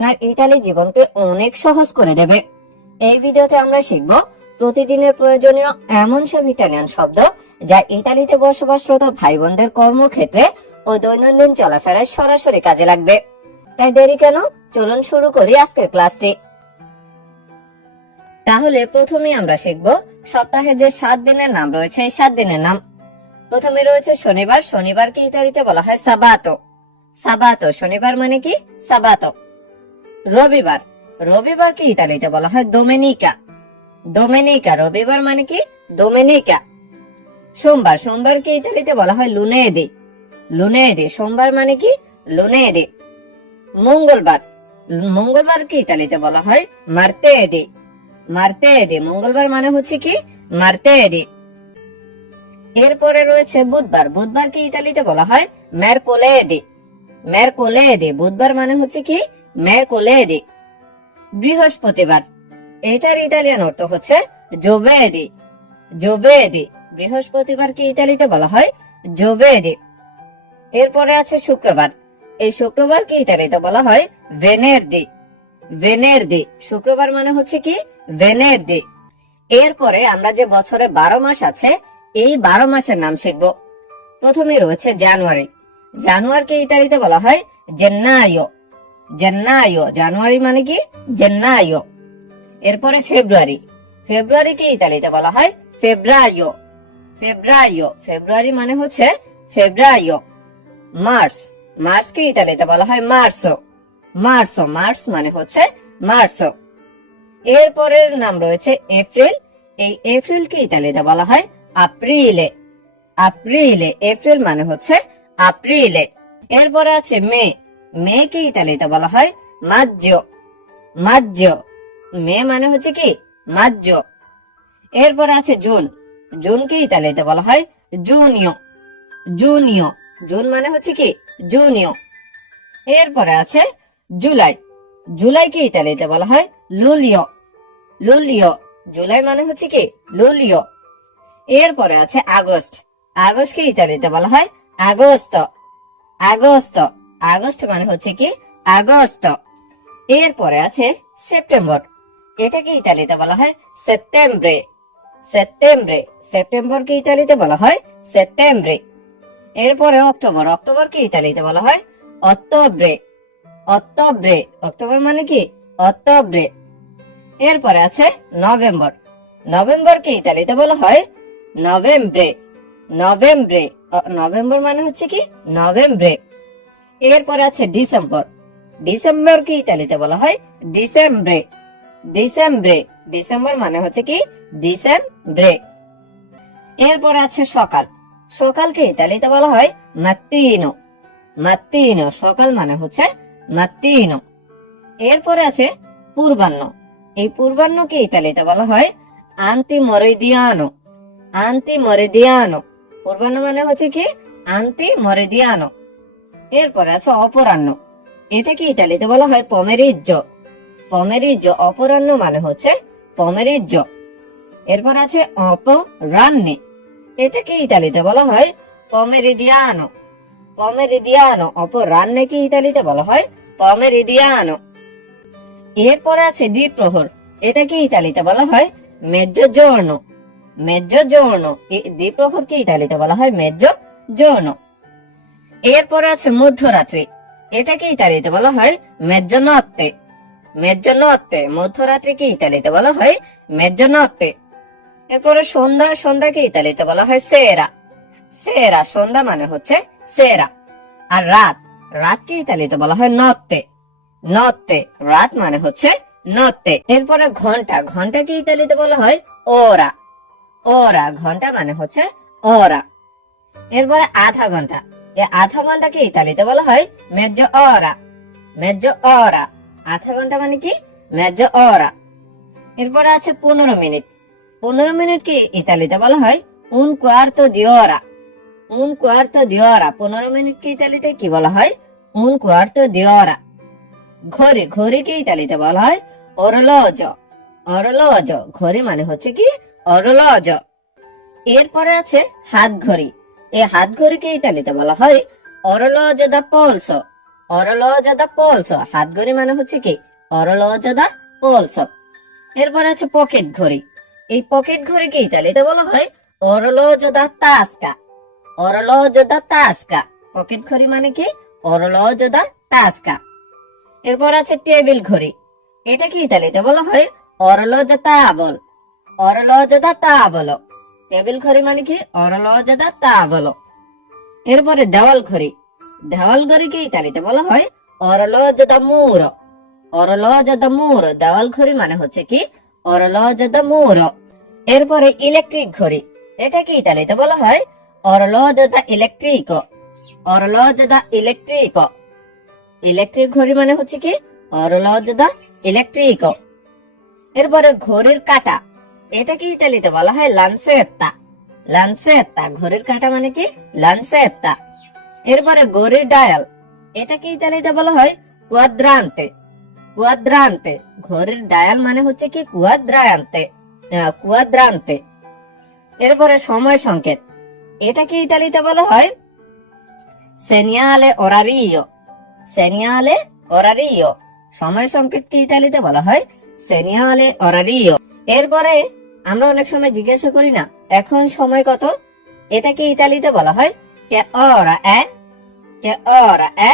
আপনার ইতালি জীবনকে অনেক সহজ করে দেবে। এই ভিডিওতে আমরা শিখব প্রতিদিনের প্রয়োজনীয় এমন সব ইতালিয়ান শব্দ যা ইতালিতে বসবাসরত ভাই বোনদের কর্মক্ষেত্রে ও দৈনন্দিন চলাফেরায় সরাসরি কাজে লাগবে। তাই দেরি কেন, চলুন শুরু করি আজকের ক্লাসটি। তাহলে প্রথমে আমরা শিখব সপ্তাহে যে 7 দিনের নাম রয়েছে এই 7 দিনের নাম। প্রথমে রয়েছে শনিবার। শনিবারকে ইতালিতে বলা হয় সাবাতো। সাবাতো শনিবার মানে কি? সাবাতো। রবিবার। রবিবারকে ইতালিতে বলা হয় দোমেনিকা। দোমেনিকা রবিবার মানে কি? দোমেনিকা। সোমবার। সোমবারকে ইতালিতে বলা হয় লুনেদি। লুনেদি সোমবার মানে কি? লুনেদি। মঙ্গলবার। মঙ্গলবারকে ইতালিতে বলা হয় মার্তেদি। মার্তেদি মঙ্গলবার মানে হচ্ছে কি? মার্তেদি। এরপরে রয়েছে বুধবার। বুধবারকে ইতালিতে বলা হয় মেরকোলেদি। মেরকোলেদি বুধবার মানে হচ্ছে কি? মেরকোলেদি। বৃহস্পতিবার। এটার ইতালিয়ান অর্থ হচ্ছে জোভেদি। জোভেদি বৃহস্পতিবারকে ইতালিতে বলা হয় জোভেদি। এরপরে আছে শুক্রবার। এই শুক্রবারকে ইতালিতে বলা হয় ভেনেরদি। ভেনেরদি শুক্রবার মানে হচ্ছে কি? ভেনেরদি। এরপরে আমরা যে বছরে 12 মাস আছে এই 12 মাসের নাম শিখব। প্রথমে রয়েছে জানুয়ারি। জানুয়ারিকে ইতালিতে বলা হয় জেন্নাইও। জেন্নাইও জানুয়ারি মানে কি? জেন্নাইও। এরপরে ফেব্রুয়ারি। ফেব্রুয়ারিকে ইতালিতে বলা হয় ফেব্রাইও। ফেব্রাইও ফেব্রুয়ারি মানে হচ্ছে ফেব্রাইও। মার্চ। মার্চকে ইতালিতে বলা হয় মার্সো। মার্সো মার্চ মানে হচ্ছে মার্সো। এরপরের নাম রয়েছে এপ্রিল। এই এপ্রিলকে ইতালিতে বলা হয় আপ্রিলে। আপ্রিলে এপ্রিল মানে হচ্ছে আপ্রিলে। এরপরে আছে মে। মে কে ইতালিতে বলা হয় মাজ্জো। মাজ্জো মে মানে হচ্ছে কি? মাজ্জো। এরপর আছে জুন। জুনকে ইতালিতে বলা হয় জুনিও। জুনিও জুন মানে হচ্ছে কি? জুনিও। এরপরে আছে জুলাই। জুলাইকে ইতালিতে বলা হয় লুলিও। লুলিও জুলাই মানে হচ্ছে কি? লুলিও। এরপরে আছে আগস্ট। আগস্টকে ইতালিতে বলা হয় আগস্ত। আগস্ত আগস্ট মানে হচ্ছে কি? আগস্ত। এরপরে আছে সেপ্টেম্বর। এটাকে ইতালিতে বলা হয় সেপ্টেম্ব্রে। সেপ্টেম্ব্রে সেপ্টেম্বরকে ইতালিতে বলা হয় সেপ্টেম্ব্রে। এরপরে অক্টোবর। অক্টোবরকে ইতালিতে বলা হয় অত্তোব্রে। অত্তোব্রে অক্টোবর মানে কি? অত্তোব্রে। এরপরে আছে নভেম্বর। নভেম্বরকে ইতালিতে বলা হয় নভেম্ব্রে। নভেম্ব্রে নভেম্বর মানে হচ্ছে কি? নভেম্ব্রে। এরপরে আছে ডিসেম্বর। ডিসেম্বরকে ইতালিতে বলা হয় ডিসেম্ব্রে। ডিসেম্ব্রে ডিসেম্বর মানে হচ্ছে কি? ডিসেম্ব্রে। এরপরে আছে সকাল। সকালকে ইতালিতে বলা হয় মাত্তিনো। মাত্তিনো সকাল মানে হচ্ছে মাত্তিনো। এরপরে আছে পূর্বাহ্ন। এই পূর্বাহ্নকে ইতালিতে বলা হয় আন্তিমরিদিয়ানো। আন্তিমরিদিয়ানো পূর্বাহ্ন মানে হচ্ছে কি? আন্তিমরিদিয়ানো। এরপরে আছে অপরাহ্ন। এটাকে ইতালিতে বলা হয় পমেরিজ্জো। পমেরিজ্জো অপরাহ্ন মানে হচ্ছে পমেরিজ্জো। এরপর আছে অপরাহ্নে। এটাকে ইতালিতে বলা হয় পমেরিদিয়ানো। পমেরিদিয়ানো অপরাহ্নেকে ইতালিতে বলা হয় পমেরিদিয়ানো। এরপরে আছে দ্বিপ্রহর। এটাকে ইতালিতে বলা হয় মেজ্জোজোর্নো। মেজ্জোজোর্নো দ্বিপ্রহরকে ইতালিতে বলা হয় মেজ্জোজোর্নো। এরপরে আছে মধ্যরাত্রি। এটাকে ইতালিতে বলা হয় মেজ্জোনত্তে। মেজ্জোনত্তে মধ্যরাত্রিকে ইতালিতে বলা হয় মেজ্জোনত্তে। এরপরে সন্ধ্যা। সন্ধ্যাকে ইতালিতে বলা হয় সেরা। সেরা সন্ধ্যা মানে হচ্ছে সেরা। আর রাত। রাতকে ইতালিতে বলা হয় নত্তে। নত্তে রাত মানে হচ্ছে নত্তে। এরপরে ঘন্টা। ঘন্টাকে ইতালিতে বলা হয় ওরা। ওরা ঘন্টা মানে হচ্ছে ওরা। এরপরে আধা ঘন্টা। এই আধা ঘন্টাকে ইতালিতে বলা হয় মেজ্জো ওরা। মেজ্জো ওরা আধা ঘন্টা মানে কি? মেজ্জো ওরা। এরপরে আছে 15 মিনিট। 15 মিনিটকে ইতালিতে বলা হয় উন কোয়ার্তো দি ওরা। উন কোয়ার্তো দি ওরা 15 মিনিটকে ইতালিতে কি বলা হয়? উন কোয়ার্তো দি ওরা। ঘড়ি। ঘড়িকে ইতালিতে বলা হয় অরলোজো। অরলোজো ঘড়ি মানে হচ্ছে কি? অরলোজো। এরপরে আছে হাত ঘড়ি। এই হাত ঘড়িকে ইতালিতে বলা হয় অরলোজো দা পোলসো। orologio da polso, হাত ঘড়ি মানে হচ্ছে কি orologio da polso। এরপর আছে পকেট ঘড়ি। এই পকেট ঘড়িকে ইতালিতে বলা হয় orologio da tasca, orologio da tasca। Pocket ঘড়ি মানে কি orologio da tasca। এরপর আছে টেবিল ঘড়ি। এটা কি ইতালিতে বলা হয় orologio da tavolo, orologio da tavolo। Table ঘড়ি মানে কি orologio da tavolo। এরপরে দেওয়াল ঘড়ি। দেওয়াল ঘড়িকে ইতালিতে বলা হয় orologio da muro, orologio da muro। দেওয়াল ঘড়ি মানে হচ্ছে কি orologio da muro। এরপরে ইলেকট্রিক ঘড়ি। এটা কি ইতালিতে বলা হয় orologio da elettrico, orologio da elettrico। Electric ঘড়ি মানে হচ্ছে কি orologio da elettrico। এরপরে ঘড়ির কাঁটা। এটা কি ইতালিতে বলা হয় লানসেত্তা, লানসেত্তা। ঘড়ির কাঁটা মানে কি লানসেত্তা। এরপরে ঘড়ির ডায়াল। এটা কি ইতালিতে বলা হয় কুয়াদ্রান্তে, কুয়াদ্রান্তে। ঘড়ির ডায়াল মানে হচ্ছে কি কুয়াদ্রান্তে, কুয়াদ্রান্তে। এরপরে সময় সংকেত। এটা কি ইতালিতে বলা হয় সেনিয়ালে orario, সেনিয়ালে orario। সময় সংকেত কি ইতালিতে বলা হয় সেনিয়ালে orario। এরপরে আমরা অনেক সময় জিজ্ঞাসা করি না এখন সময় কত, এটা কি ইতালিতে বলা হয় che ora è, che ora è।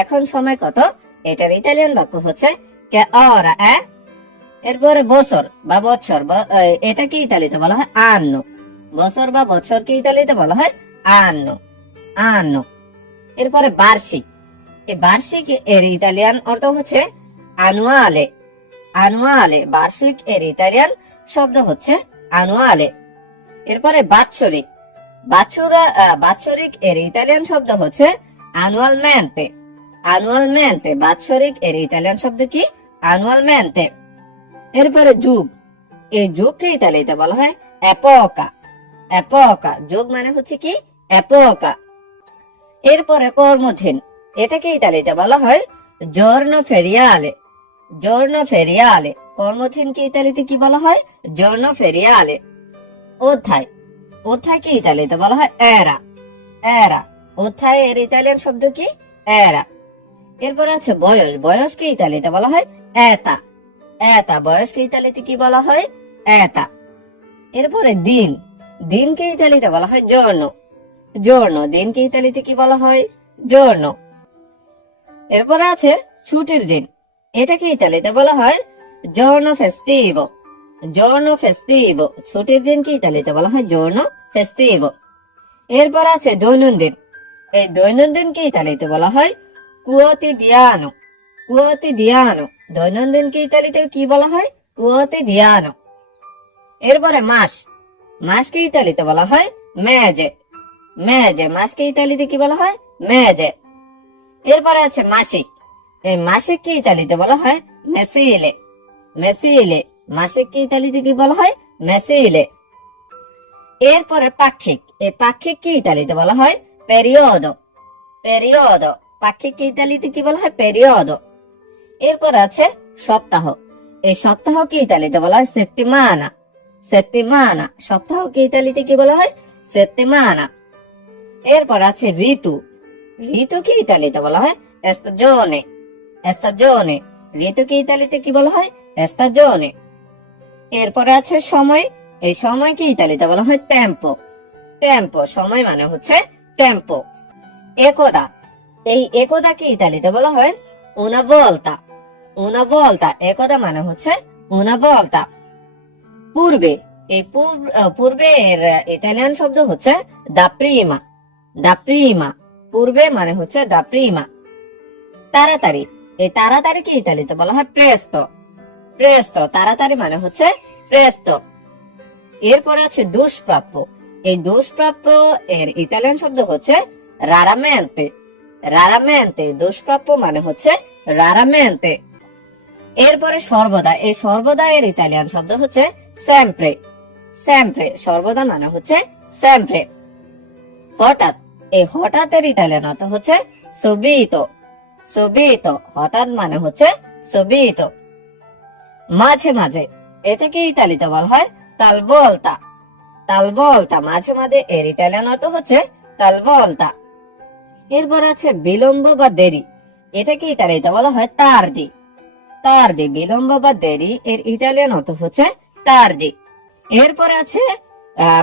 এখন সময় কত, এটার ইতালিয়ান বাক্য হচ্ছে che ora è। এরপরে বছর বা বছর, এটা কি ইতালিতে বলা হয় anno। বছর বা বছর কি ইতালিতে বলা হয় anno, anno। এরপরে বার্ষিক। এই বার্ষিক এর ইতালিয়ান অর্থ হচ্ছে annuale, annuale। বার্ষিক এর ইতালিয়ান শব্দ হচ্ছে annuale। এরপরে বাৎসরিক। বাৎসরিক এর ইতালিয়ান শব্দ হচ্ছে annualmente, annualmente। বাৎসরিক এর ইতালিয়ান শব্দ কি annualmente। এরপরে যুগ। এই যুগকে ইতালিতে বলা হয় epoca, epoca। যুগ মানে হচ্ছে কি epoca। এরপরে কর্মদিন। এটাকে ইতালিতে বলা হয় giorno feriale, giorno feriale। কর্মদিন কি ইতালিতে কি বলা হয় giorno feriale। অধ্যায়। অধ্যায় কি ইতালিতে বলা হয় era, era। অধ্যায় এর ইতালিয়ান শব্দ কি era। এরপর আছে বয়স। বয়স কি ইতালিতে বলা হয় età, età। বয়স কি ইতালিতে কি বলা হয় età। এরপরে দিন। দিন কি ইতালিতে বলা হয় giorno, giorno। দিন কি ইতালিতে কি বলা হয় giorno। এরপরে আছে ছুটির দিন। এটা কি ইতালিতে বলা হয় giorno festivo, giorno festivo। ছুটির দিন কি ইতালিতে বলা হয় giorno festivo। এরপর আছে দৈনন্দিন। এই দৈনন্দিন কি ইতালিতে বলা হয় quotidiano, quotidiano। দৈনন্দিন কি ইতালিতে কি বলা হয় quotidiano। এরপরে মাস। মাস কি ইতালিতে বলা হয় mese, mese। মাস কি ইতালিতে কি বলা হয় mese। এরপরে আছে মাসিক। এই মাসিক কি ইতালিতে বলা হয় mensile, mensile। মাসিক কি ইতালিতে কি বলা হয় mensile। এরপরে পাক্ষিক। এই পাক্ষিক কি ইতালিতে বলা হয় periodo, periodo। পাক্ষিক কি ইতালিতে কি বলা হয় periodo। এরপর আছে সপ্তাহ। এই সপ্তাহ কি ইতালিতে বলা হয় settimana, settimana। সপ্তাহ কি ইতালিতে কি বলা হয় settimana। এরপর আছে ঋতু। ঋতু কি ইতালিতে বলা হয় stagione, stagione। ঋতু কি ইতালিতে কি বলা হয় stagione। এরপরে আছে সময়। এই সময় কি ইতালিতে বলা হয় tempo, tempo। সময় মানে হচ্ছে tempo। একদা। এই একদা কি ইতালিতে বলা হয় una volta, una volta। একদা মানে হচ্ছে una volta। পূর্বে। এই পূর্বে এর ইতালিয়ান শব্দ হচ্ছে da prima, da prima। পূর্বে মানে হচ্ছে da prima। তাড়াতাড়ি। এই তাড়াতাড়ি কি ইতালিতে বলা হয় presto, presto। তাড়াতাড়ি মানে হচ্ছে presto। এরপরে আছে দুষ্প্রাপ্য। এই দুষ্প্রাপ্য এর ইতালিয়ান শব্দ হচ্ছে raramente, raramente। দুষ্প্রাপ্য মানে হচ্ছে raramente। এরপরে সর্বদা। এই সর্বদা এর ইতালিয়ান শব্দ হচ্ছে sempre, sempre। সর্বদা মানে হচ্ছে sempre। হঠাৎ। এই হঠাৎ এর ইতালিয়ান অর্থ হচ্ছে subito, subito। হঠাৎ মানে হচ্ছে subito। মাঝে মাঝে। এটাকে ইতালিতে বলা হয় talvolta, talvolta। মাঝে মাঝে এর ইতালিয়ান অর্থ হচ্ছে talvolta। এরপর আছে বিলম্ব বা দেরি। এটাকে ইতালিতে বলা হয় তার্দি। তার্দি বিলম্ব বা দেরি, এর ইতালিয়ান অর্থ হচ্ছে তার্দি। এরপরে আছে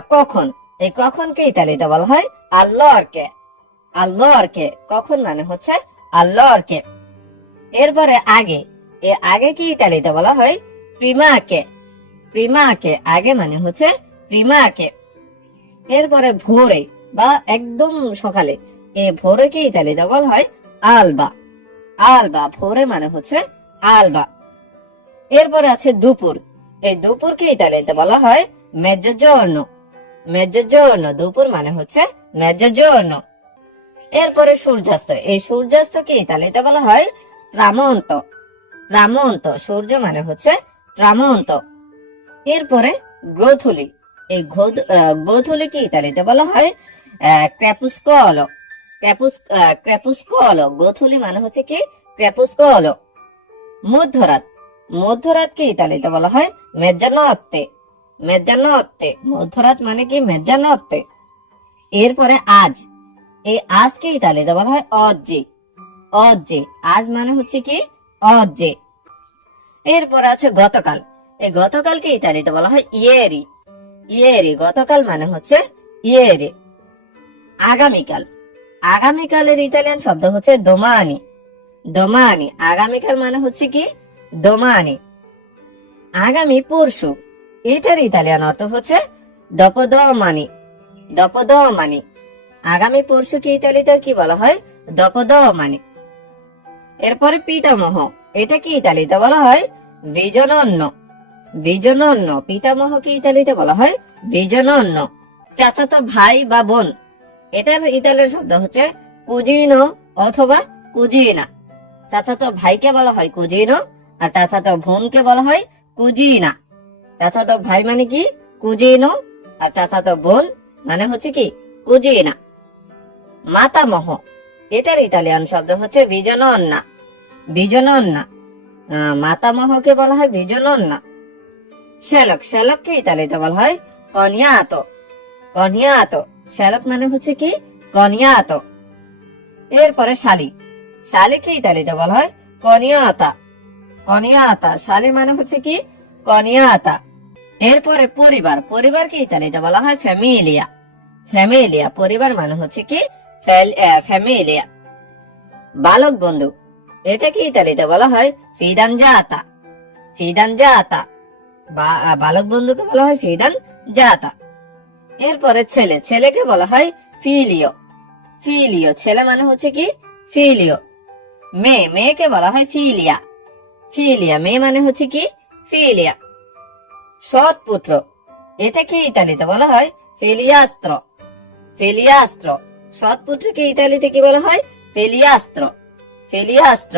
কখন। এই কখনকে ইতালিতে বলা হয় আল্লোরকে। আল্লোরকে, কখন মানে হচ্ছে আল্লোরকে। এরপরে আগে, এ আগে কি ইতালিতে বলা হয় প্রিমাকে। প্রিমাকে, আগে মানে হচ্ছে প্রিমাকে। এরপরে ভোরে বা একদম সকালে, এ ভোরে কি ইতালিতে বলা হয় আলবা। আলবা, ভোরে মানে হচ্ছে আলবা। এরপরে আছে দুপুর। এই দুপুরকে ইতালিতে বলা হয় মেজ্জোজোর্নো। মেজ্জোজোর্নো, দুপুর মানে হচ্ছে মেজ্জোজোর্নো। এরপরে সূর্যাস্ত। এই সূর্যাস্তকে ইতালিতে বলা হয় ট্রামন্ত। ট্রামন্ত, সূর্য মানে হচ্ছে ট্রামন্ত। এরপরে গোধূলি। এই গোধূলিকে ইতালিতে বলা হয় ক্রেপুস্কোলো। ক্রেপুস্কোলো, গোধূলি মানে হচ্ছে কি ক্রেপুস্কোলো। মধ্যরাত। মধ্যরাতকে ইতালিতে বলা হয় মেজ্জানোত্তে। মেজ্জানোত্তে, মধ্যরাত মানে কি মেজ্জানোত্তে। এরপরে আজ। এই আজকে ইতালিতে বলা হয় অজ্জি। অজ্জি, আজ মানে হচ্ছে কি অজ্জি। এরপর আছে গতকাল। এই গতকালকে ইতালিতে বলা হয় ইয়েরি। ইয়েরি, গতকাল মানে হচ্ছে ইয়েরি। আগামীকাল। আগামীকালের ইতালিয়ান শব্দ হচ্ছে দোমানি। দোমানি, আগামীকাল মানে হচ্ছে কি দোমানি। আগামী পরশু, এটার ইতালিয়ান অর্থ হচ্ছে দপোদমানি। দপোদমানি, আগামী পরশুকে ইতালিতে কি বলা হয় দপোদমানি। এরপরে পিতামহ। এটা কি ইতালিতে বলা হয় বিজনন্য। বিজনন্য, পিতামহকে ইতালিতে বলা হয় বিজনন্য। চাচাতো ভাই বা বোন, এটার ইতালিয়ান শব্দ হচ্ছে কুজিনো অথবা কুজিনা। চাচাতো ভাইকে বলা হয় কুজিনো, আর চাচাতো বোনকে বলা হয় কুজিনা। চাচাতো ভাই মানে কি কুজিনো, আর চাচাতো বোন মানে হচ্ছে কি কুজিনা। মাতামহ, এটার ইতালিয়ান শব্দ হচ্ছে বিজনন্না। বিজনন্না, মাতামহকে বলা হয় বিজনন্না। শ্যালক। শ্যালককে ইতালিতে বলা হয় কনিয়াতো। কনিয়াতো, শ্যালক মানে হচ্ছে কি কনিয়াতো। এরপরে শালি। শালিকে ইতালিতে বলা হয় কনিয়াতা। কনিয়াতা, শালি মানে হচ্ছে কি কনিয়াতা। এরপরে পরিবার। পরিবারকে ইতালিতে বলা হয় ফ্যামিলিয়া। ফ্যামিলিয়া, পরিবার মানে হচ্ছে কি ফ্যামিলিয়া। বালক বন্ধু। এটাকে ইতালিতে বলা হয় ফিদানজাতা। ফিদানজাতা, বালক বন্ধুকে বলা হয় ফিদানজাতা। এরপরে ছেলে। ছেলেকে বলা হয় ফিলিও। ফিলিও, ছেলে মানে হচ্ছে কি ফিলিও। মেয়ে। মেয়েকে বলা হয় ফিলিয়া। ফিলিয়া, মেয়ে মানে হচ্ছে কি ফিলিয়া। সৎ পুত্র। এটাকে ইতালিতে বলা হয় ফেলিয়াস্ত্র। ফেলিয়াস্ত্র, সৎ পুত্রকে ইতালিতে কি বলা হয় ফেলিয়াস্ত্র। ফেলিয়াস্ত্র।